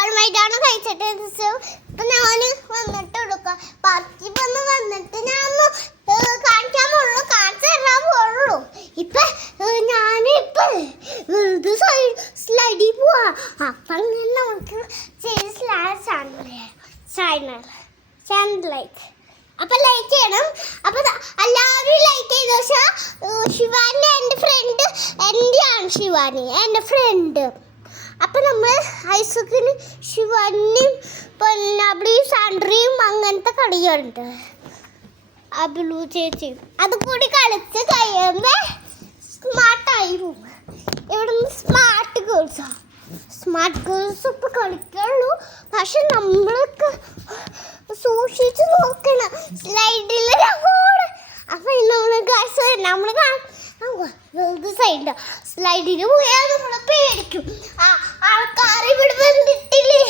ഓൾമൈറ്റാണ് കഴിച്ചിട്ട് ഇപ്പൊ ഞാൻ വന്നിട്ട് കൊടുക്കാം ബാക്കി വന്നിട്ട് ഞാൻ കാണിക്കാൻ കാണിച്ചു തരാൻ പോളൂ. ഇപ്പൊ ഞാനിപ്പോ സ്ലൈഡിൽ പോവാ. അപ്പൊ അങ്ങനെ നമുക്ക് ചാനൽ ലൈക്ക് അപ്പൊ ലൈക്ക് ചെയ്യണം. അപ്പൊ എല്ലാവരും ലൈക്ക് ചെയ്ത ശിവാനി എൻ്റെ ഫ്രണ്ട്, എൻ്റെയാണ് ശിവാനി എൻ്റെ ഫ്രണ്ട്. അപ്പൊ നമ്മൾ ഐസുക്കിന് ശിവാനിയും പൊന്നാബിളിയും സാൻഡ്രയും അങ്ങനത്തെ കളിയുണ്ട്. അബിളു ചേച്ചിയും അത് കൂടി കളിച്ച് കഴിയുമ്പോ സ്മാർട്ടായിരുന്നു. ഇവിടുന്ന് സ്മാർട്ട് ഗേൾസ് ഇപ്പൊ കളിക്കുള്ളൂ. പക്ഷെ നമ്മളൊക്കെ സൂക്ഷിച്ച് നോക്കണം സ്ലൈഡിൽ. അപ്പൊ നമ്മള് സൈഡ് സ്ലൈഡിൽ പോയാൽ നമ്മളെ പേടിക്കും. ആൾക്കാർ ഇവിടെ വന്നിട്ടില്ലേ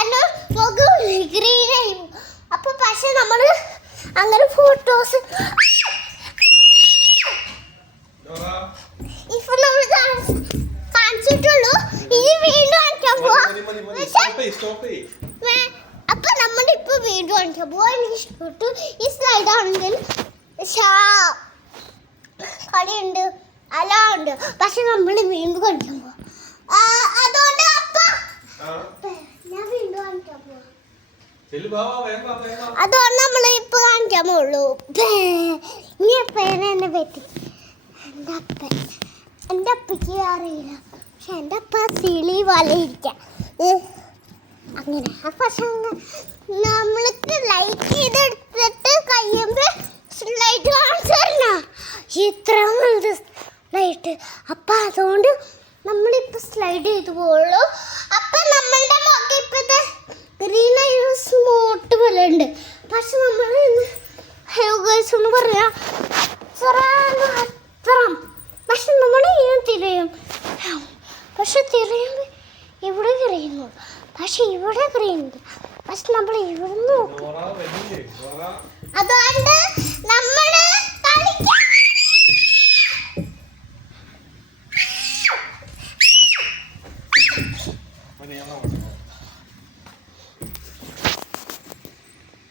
എന്നെ മുഖം ഗ്രീനായി. അപ്പൊ പക്ഷെ നമ്മള് അങ്ങനെ ഫോട്ടോസ് ഇപ്പൊ നമ്മൾ കാണിച്ചിട്ടുള്ളൂ. ഇനി വീണ്ടും കാണിക്കാൻ പോവാ. അപ്പൊ നമ്മളിപ്പോ വീണ്ടും കാണിക്കാൻ പോവാ. എനിക്ക് ഇഷ്ടപ്പെട്ടു ഈ സ്ലൈഡ് ആണെങ്കിൽ. കളിയുണ്ട് അല ഉണ്ട്. പക്ഷെ നമ്മൾ വീണ്ടും കാണിക്കാൻ പോവാ. അതുകൊണ്ട് അപ്പ ഞാൻ വീണ്ടും കാണിക്കാൻ പോവാ. അതുകൊണ്ട് നമ്മൾ ഇപ്പൊ കാണിക്കാൻ പോളൂ. ഇനി അപ്പേനെ എന്നെ പറ്റി എൻ്റെ അപ്പയ്ക്ക് അറിയില്ല. പക്ഷെ എൻ്റെ അപ്പ സിളി വലയിരിക്കാം അങ്ങനെ. പക്ഷെ നമ്മൾക്ക് ലൈക്ക് ചെയ്തെടുത്തിട്ട് കഴിയുമ്പോൾ ലൈറ്റ് കാണിച്ചു തരണ ഇത്ര വലുത് ലൈറ്റ്. അപ്പം അതുകൊണ്ട് നമ്മളിപ്പോൾ സ്ലൈഡ് ചെയ്ത് പോകുള്ളൂ. അപ്പം നമ്മളുടെ മുഖം ഇപ്പോഴത്തെ ഗ്രീൻ സ്മോട്ട് പോലെ ഉണ്ട്. പക്ഷെ നമ്മൾ ഒന്ന് പറയാം അത്രം. പക്ഷെ നമ്മൾ ഇങ്ങനെ തിരയും. പക്ഷെ തിരയുമ്പോൾ ഇവിടെ തിരയുന്നു. പക്ഷെ ഇവിടെ തിരയുന്നില്ല. പക്ഷെ നമ്മൾ ഇവിടെ നോക്കും. അതുകൊണ്ട് നമ്മൾ